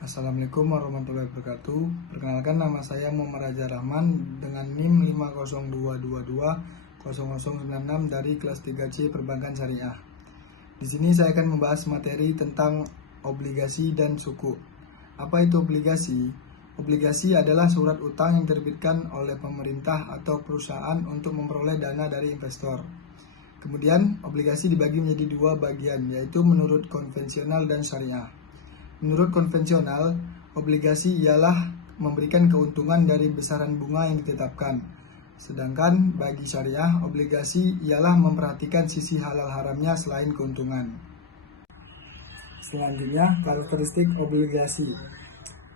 Assalamualaikum warahmatullahi wabarakatuh. Perkenalkan, nama saya Muhammad Raja Rahman dengan NIM 502220096 dari kelas 3C Perbankan Syariah. Di sini saya akan membahas materi tentang obligasi dan suku. Apa itu obligasi? Obligasi adalah surat utang yang diterbitkan oleh pemerintah atau perusahaan untuk memperoleh dana dari investor. Kemudian, obligasi dibagi menjadi dua bagian, yaitu menurut konvensional dan syariah. Menurut konvensional, obligasi ialah memberikan keuntungan dari besaran bunga yang ditetapkan. Sedangkan bagi syariah, obligasi ialah memperhatikan sisi halal haramnya selain keuntungan. Selanjutnya, karakteristik obligasi.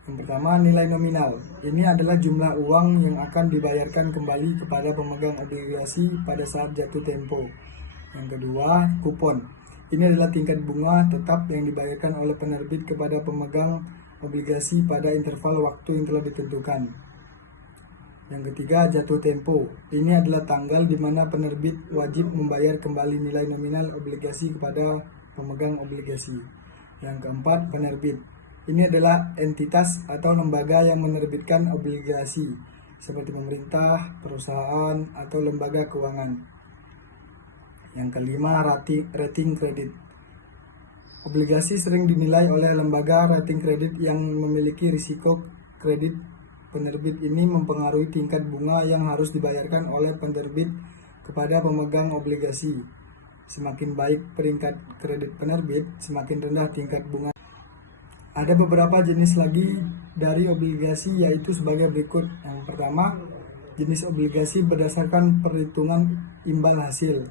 Yang pertama, nilai nominal. Ini adalah jumlah uang yang akan dibayarkan kembali kepada pemegang obligasi pada saat jatuh tempo. Yang kedua, kupon. Ini adalah tingkat bunga tetap yang dibayarkan oleh penerbit kepada pemegang obligasi pada interval waktu yang telah ditentukan. Yang ketiga, jatuh tempo. Ini adalah tanggal di mana penerbit wajib membayar kembali nilai nominal obligasi kepada pemegang obligasi. Yang keempat, penerbit. Ini adalah entitas atau lembaga yang menerbitkan obligasi, seperti pemerintah, perusahaan, atau lembaga keuangan. Yang kelima, rating kredit. Obligasi sering dinilai oleh lembaga rating kredit yang memiliki risiko kredit penerbit. Ini mempengaruhi tingkat bunga yang harus dibayarkan oleh penerbit kepada pemegang obligasi. Semakin baik peringkat kredit penerbit, semakin rendah tingkat bunga. Ada beberapa jenis lagi dari obligasi, yaitu sebagai berikut. Yang pertama, jenis obligasi berdasarkan perhitungan imbal hasil,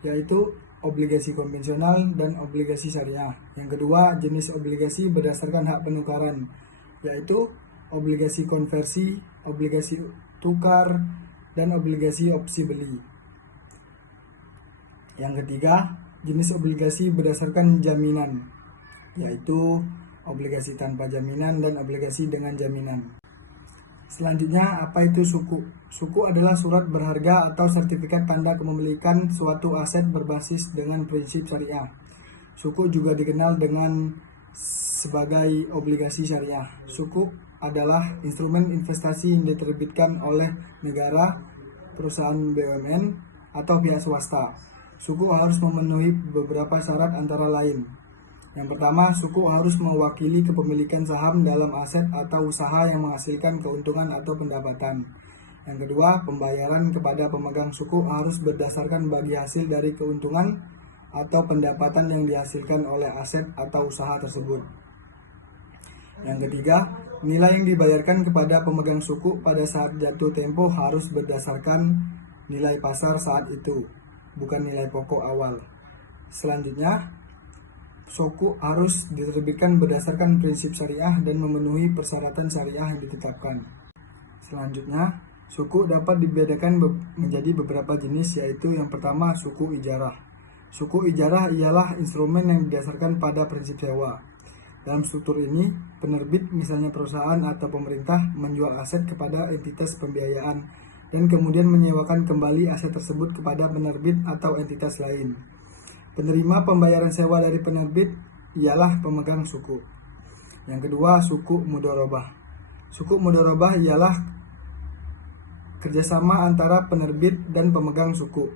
yaitu obligasi konvensional dan obligasi syariah. Yang kedua, jenis obligasi berdasarkan hak penukaran, yaitu obligasi konversi, obligasi tukar, dan obligasi opsi beli. Yang ketiga, jenis obligasi berdasarkan jaminan, yaitu obligasi tanpa jaminan dan obligasi dengan jaminan. Selanjutnya, apa itu suku? Suku adalah surat berharga atau sertifikat tanda kepemilikan suatu aset berbasis dengan prinsip syariah. Suku juga dikenal dengan sebagai obligasi syariah. Suku adalah instrumen investasi yang diterbitkan oleh negara, perusahaan BUMN, atau pihak swasta. Suku harus memenuhi beberapa syarat antara lain. Yang pertama, suku harus mewakili kepemilikan saham dalam aset atau usaha yang menghasilkan keuntungan atau pendapatan. Yang kedua, pembayaran kepada pemegang suku harus berdasarkan bagi hasil dari keuntungan atau pendapatan yang dihasilkan oleh aset atau usaha tersebut. Yang ketiga, nilai yang dibayarkan kepada pemegang suku pada saat jatuh tempo harus berdasarkan nilai pasar saat itu, bukan nilai pokok awal. Selanjutnya, suku harus diterbitkan berdasarkan prinsip syariah dan memenuhi persyaratan syariah yang ditetapkan. Selanjutnya, suku dapat dibedakan menjadi beberapa jenis, yaitu yang pertama, suku ijarah. Suku ijarah ialah instrumen yang didasarkan pada prinsip sewa. Dalam struktur ini, penerbit, misalnya perusahaan atau pemerintah, menjual aset kepada entitas pembiayaan dan kemudian menyewakan kembali aset tersebut kepada penerbit atau entitas lain. Penerima pembayaran sewa dari penerbit ialah pemegang suku. Yang kedua, suku mudharabah. Suku mudharabah ialah kerjasama antara penerbit dan pemegang suku.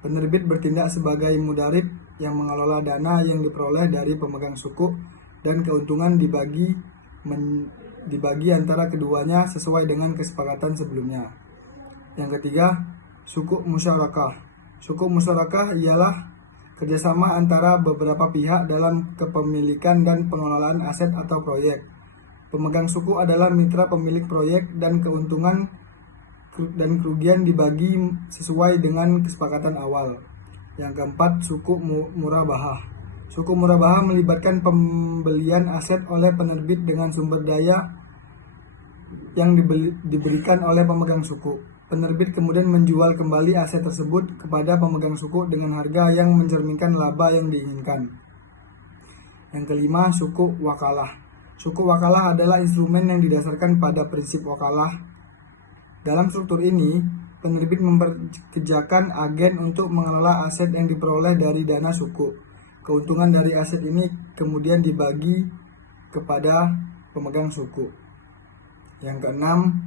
Penerbit bertindak sebagai mudarib yang mengelola dana yang diperoleh dari pemegang suku, dan keuntungan dibagi antara keduanya sesuai dengan kesepakatan sebelumnya. Yang ketiga, suku musyarakah. Suku musyarakah ialah kerjasama antara beberapa pihak dalam kepemilikan dan pengelolaan aset atau proyek. Pemegang suku adalah mitra pemilik proyek dan keuntungan dan kerugian dibagi sesuai dengan kesepakatan awal. Yang keempat, suku murabahah. Suku murabahah melibatkan pembelian aset oleh penerbit dengan sumber daya yang diberikan oleh pemegang suku. Penerbit kemudian menjual kembali aset tersebut kepada pemegang suku dengan harga yang mencerminkan laba yang diinginkan. Yang kelima, suku wakalah. Suku wakalah adalah instrumen yang didasarkan pada prinsip wakalah. Dalam struktur ini, penerbit memperkerjakan agen untuk mengelola aset yang diperoleh dari dana suku. Keuntungan dari aset ini kemudian dibagi kepada pemegang suku. Yang keenam,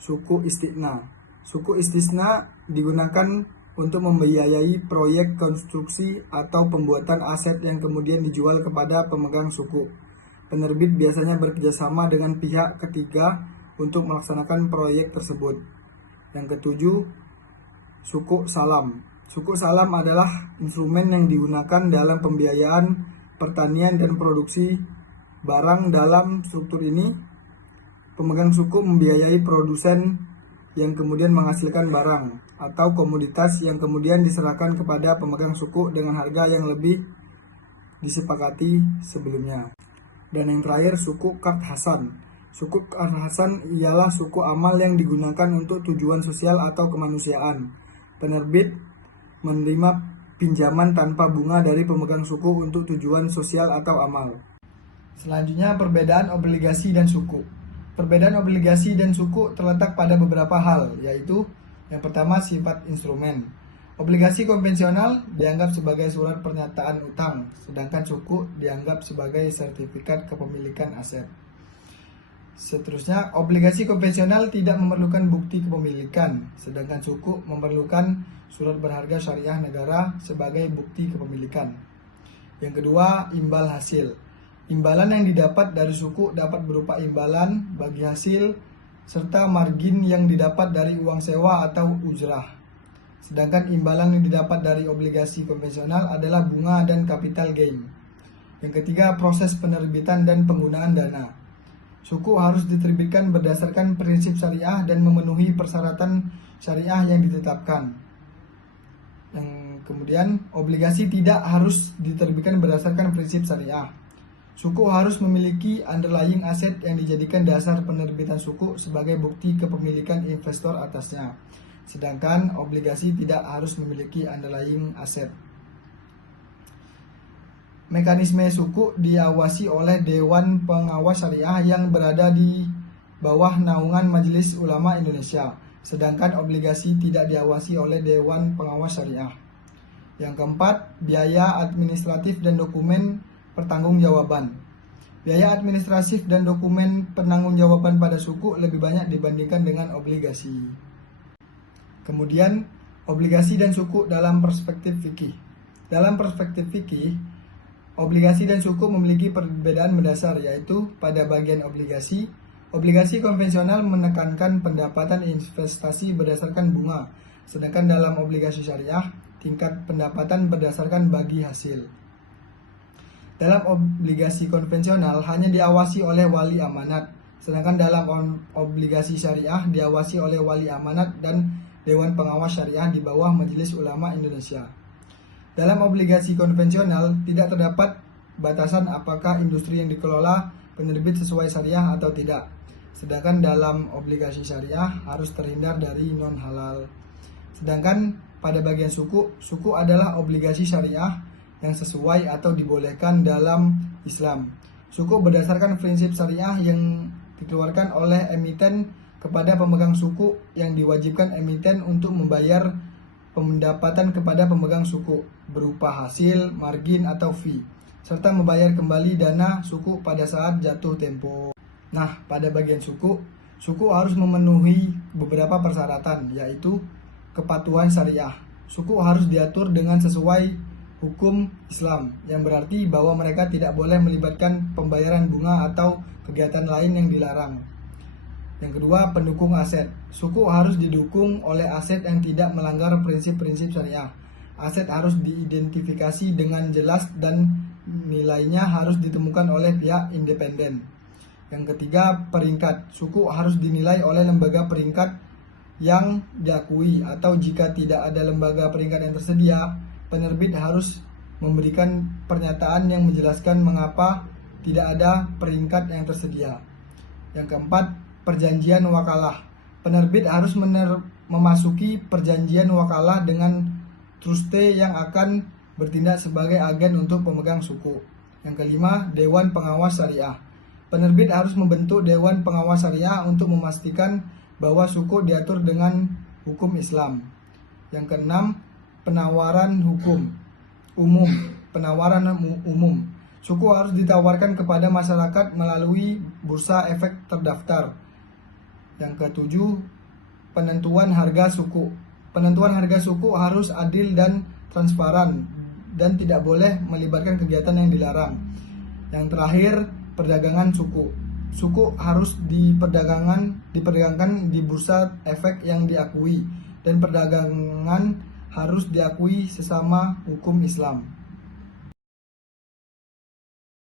suku istisna. Suku istisna digunakan untuk membiayai proyek konstruksi atau pembuatan aset yang kemudian dijual kepada pemegang suku. Penerbit biasanya bekerjasama dengan pihak ketiga untuk melaksanakan proyek tersebut. Yang ketujuh, suku salam. Suku salam adalah instrumen yang digunakan dalam pembiayaan pertanian dan produksi barang. Dalam struktur ini, pemegang suku membiayai produsen yang kemudian menghasilkan barang atau komoditas yang kemudian diserahkan kepada pemegang suku dengan harga yang lebih disepakati sebelumnya. Dan yang terakhir, suku Qard Hasan. Suku Qard Hasan ialah suku amal yang digunakan untuk tujuan sosial atau kemanusiaan. Penerbit menerima pinjaman tanpa bunga dari pemegang suku untuk tujuan sosial atau amal. Selanjutnya, perbedaan obligasi dan suku. Perbedaan obligasi dan suku terletak pada beberapa hal, yaitu yang pertama, sifat instrumen. Obligasi konvensional dianggap sebagai surat pernyataan utang, sedangkan suku dianggap sebagai sertifikat kepemilikan aset. Seterusnya, obligasi konvensional tidak memerlukan bukti kepemilikan, sedangkan suku memerlukan surat berharga syariah negara sebagai bukti kepemilikan. Yang kedua, imbal hasil. Imbalan yang didapat dari suku dapat berupa imbalan bagi hasil serta margin yang didapat dari uang sewa atau ujrah. Sedangkan imbalan yang didapat dari obligasi konvensional adalah bunga dan capital gain. Yang ketiga, proses penerbitan dan penggunaan dana. Suku harus diterbitkan berdasarkan prinsip syariah dan memenuhi persyaratan syariah yang ditetapkan. Yang kemudian, obligasi tidak harus diterbitkan berdasarkan prinsip syariah. Suku harus memiliki underlying aset yang dijadikan dasar penerbitan suku sebagai bukti kepemilikan investor atasnya. Sedangkan obligasi tidak harus memiliki underlying aset. Mekanisme suku diawasi oleh Dewan Pengawas Syariah yang berada di bawah naungan Majelis Ulama Indonesia, sedangkan obligasi tidak diawasi oleh Dewan Pengawas Syariah. Yang keempat, biaya administratif dan dokumen pertanggungjawaban. Biaya administratif dan dokumen penanggung-jawaban pada suku lebih banyak dibandingkan dengan obligasi. Kemudian, obligasi dan suku dalam perspektif fikih. Dalam perspektif fikih, obligasi dan suku memiliki perbedaan mendasar, yaitu pada bagian obligasi. Obligasi konvensional menekankan pendapatan investasi berdasarkan bunga, sedangkan dalam obligasi syariah, tingkat pendapatan berdasarkan bagi hasil. Dalam obligasi konvensional hanya diawasi oleh wali amanat, sedangkan dalam obligasi syariah diawasi oleh wali amanat dan Dewan Pengawas Syariah di bawah Majelis Ulama Indonesia. Dalam obligasi konvensional tidak terdapat batasan apakah industri yang dikelola penerbit sesuai syariah atau tidak. Sedangkan dalam obligasi syariah harus terhindar dari non-halal. Sedangkan pada bagian suku, suku adalah obligasi syariah yang sesuai atau dibolehkan dalam Islam. Suku berdasarkan prinsip syariah yang dikeluarkan oleh emiten kepada pemegang suku yang diwajibkan emiten untuk membayar pendapatan kepada pemegang suku berupa hasil, margin, atau fee, serta membayar kembali dana suku pada saat jatuh tempo. Nah, pada bagian suku, suku harus memenuhi beberapa persyaratan, yaitu kepatuhan syariah. Suku harus diatur dengan sesuai hukum Islam, yang berarti bahwa mereka tidak boleh melibatkan pembayaran bunga atau kegiatan lain yang dilarang. Yang kedua, pendukung aset. Suku harus didukung oleh aset yang tidak melanggar prinsip-prinsip syariah. Aset harus diidentifikasi dengan jelas dan nilainya harus ditemukan oleh pihak independen. Yang ketiga, peringkat. Suku harus dinilai oleh lembaga peringkat yang diakui, atau jika tidak ada lembaga peringkat yang tersedia, penerbit harus memberikan pernyataan yang menjelaskan mengapa tidak ada peringkat yang tersedia. Yang keempat, perjanjian wakalah. Penerbit harus memasuki perjanjian wakalah dengan trustee yang akan bertindak sebagai agen untuk pemegang suku. Yang kelima, Dewan Pengawas Syariah. Penerbit harus membentuk Dewan Pengawas Syariah untuk memastikan bahwa suku diatur dengan hukum Islam. Yang keenam, penawaran hukum umum. Penawaran umum. Suku harus ditawarkan kepada masyarakat melalui bursa efek terdaftar. Yang ketujuh, penentuan harga suku. Penentuan harga suku harus adil dan transparan dan tidak boleh melibatkan kegiatan yang dilarang. Yang terakhir, perdagangan suku. Suku harus diperdagangkan di bursa efek yang diakui, dan perdagangan harus diakui sesama hukum Islam.